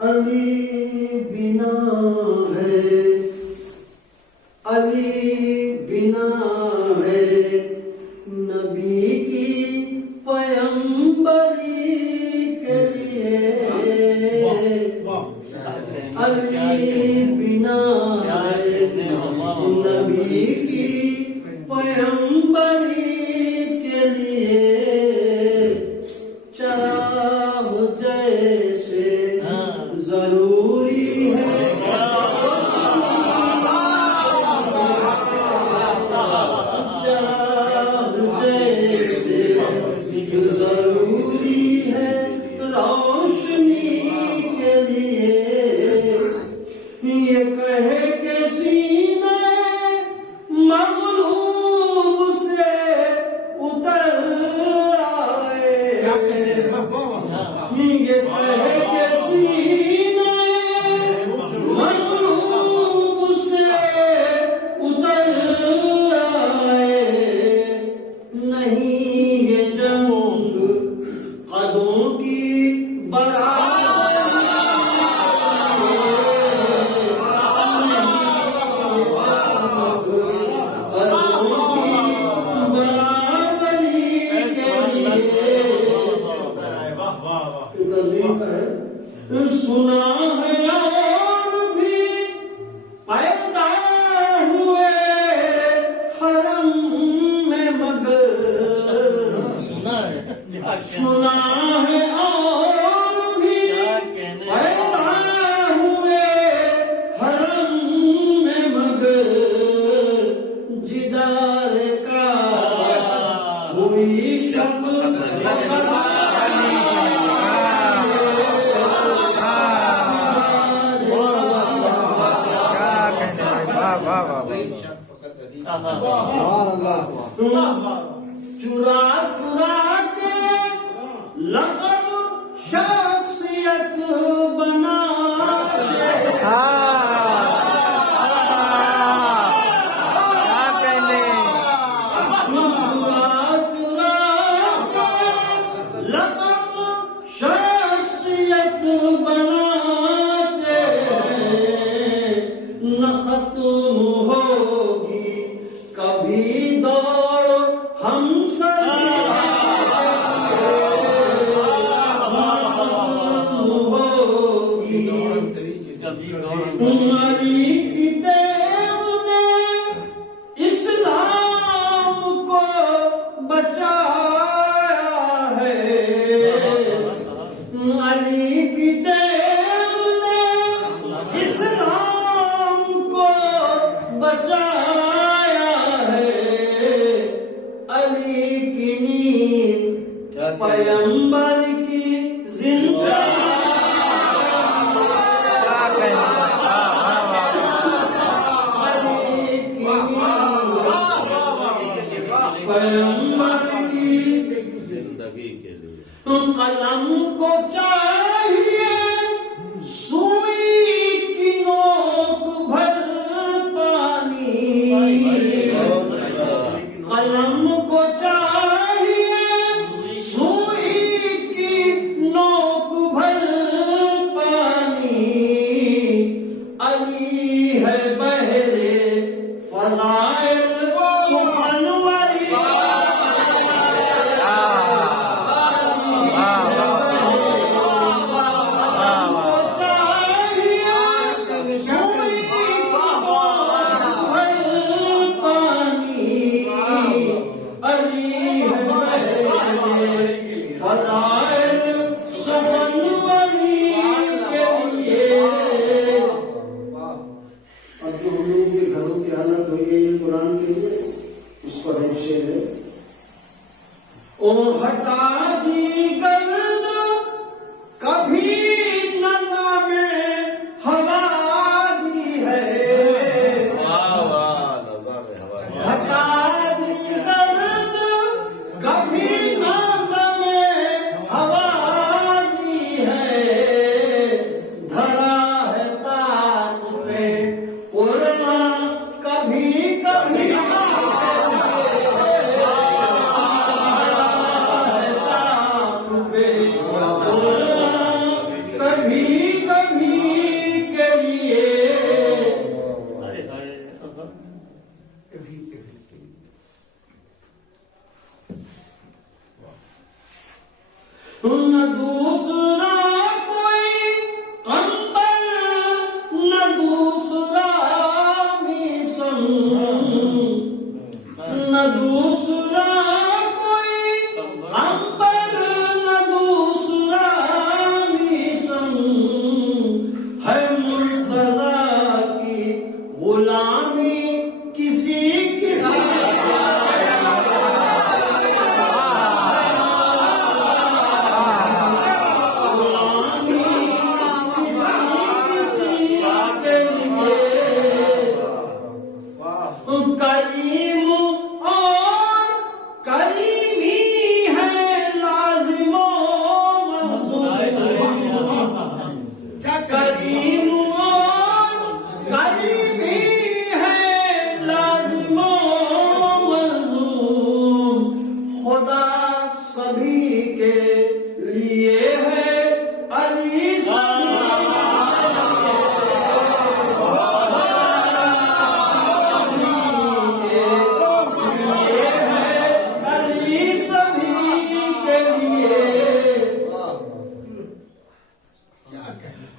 अली बिना है, अली बिना है नबी की पैगंबरी के लिए। अली बिना है नबी की पैगंबरी के लिए। चराग जैसे जरूरी है, चराग जैसे जरूरी है रोशनी के लिए। ये कहे के सीने मगलूब से उतर आए, ये कहे के सीने मगलूब से उतर आए। नहीं ये जंग कदों की सुना है और भी पैदा हुए हरम में मगर, सुना है और भी पैदा हुए हरम में मगर। जिदार का हुई चुरा चुरा के लक़ब शख्सियत बना के, चुरा चुरा के लक़ब शख्सियत बनाते हैं। न खत्म होगी कभी दौड़ हम सब होगी। अली की देव ने इस्लाम को बचाया है, अली की देव ने इस्लाम को बचाया है। अली की नींद पैगंबर की जिंदा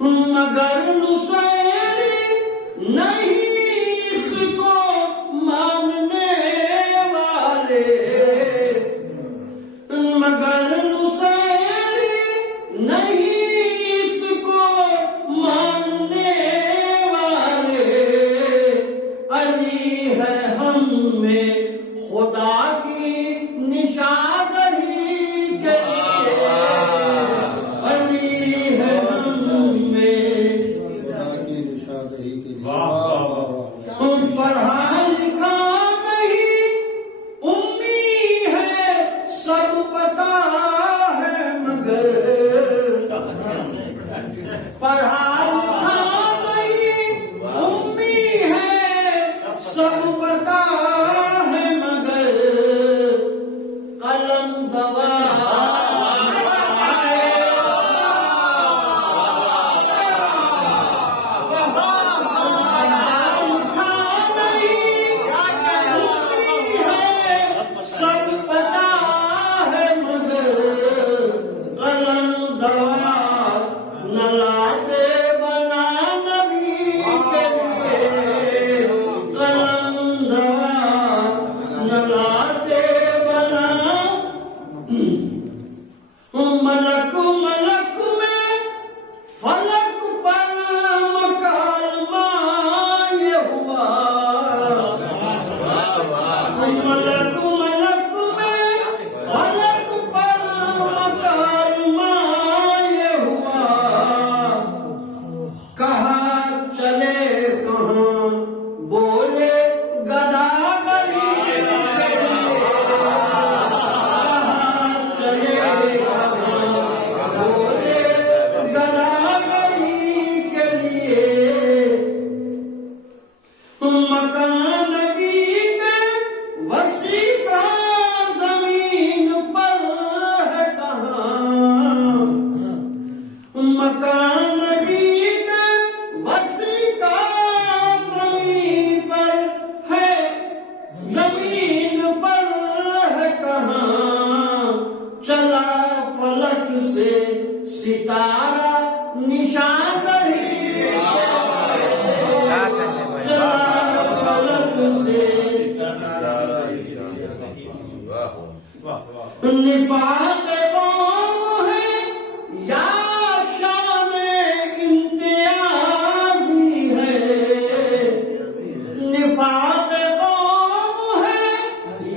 मगर नुसैरी नहीं इसको मानने वाले, मगर नुसैरी नहीं इसको मानने वाले। अली है हम में खुदा की निशानदही के लिए, अली है हम में खुदा की निशानदही के लिए। पढ़ा लिखा नहीं उम्मी है सब पता है, मगर पढ़ा लिखा नहीं उम्मी है सब पता है, मगर कलम दवा सब पता है, मगर कलम दवा न लाते बना नबी के लिए, कलम दवा न लाते बना। मलक मलक में फलक पर मकालमा ये हुआ, मलक मलक में फलक पर मकालमा ये हुआ। कहाँ चले कहाँ बोले गदागरी, कहाँ चले कहाँ बोले गदागरी के लिए। मकान नबी के वसी का जमीन पर है कहाँ, मकान नबी के वसी का जमीन पर है, जमीन पर है कहाँ। चला फलक से सितारा निशानदही, चला फलक से निफाक कौम है या शान इम्तियाजी है, निफाक कौम है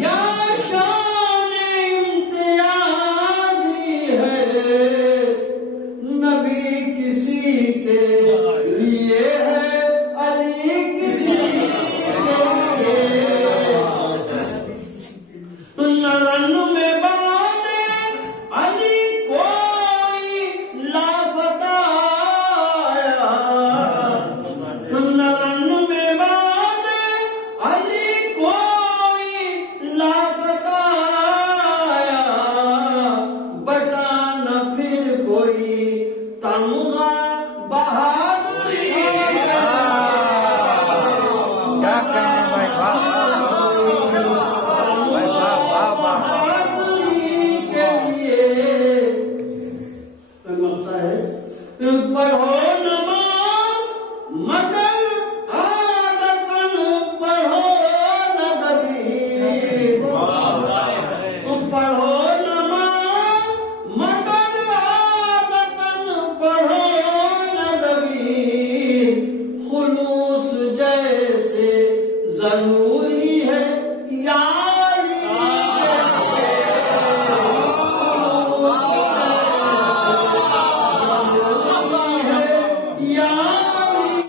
या शान इम्तियाजी है। नबी किसी के लिए है, अली किसी के लिए। नरन में बादे अली कोई लापता आया, नरन में बादे अली कोई लापता आया। बटा न फिर कोई तमगा बहादुरी, क्या कहने भाई, बहादुरी के लिए। लगता है पढ़ो नमाज मगर आदतन पढ़ो न दबीर, पढ़ो नमाज मगर आदतन पढ़ो न दबीर। खुलूस जैसे जरूर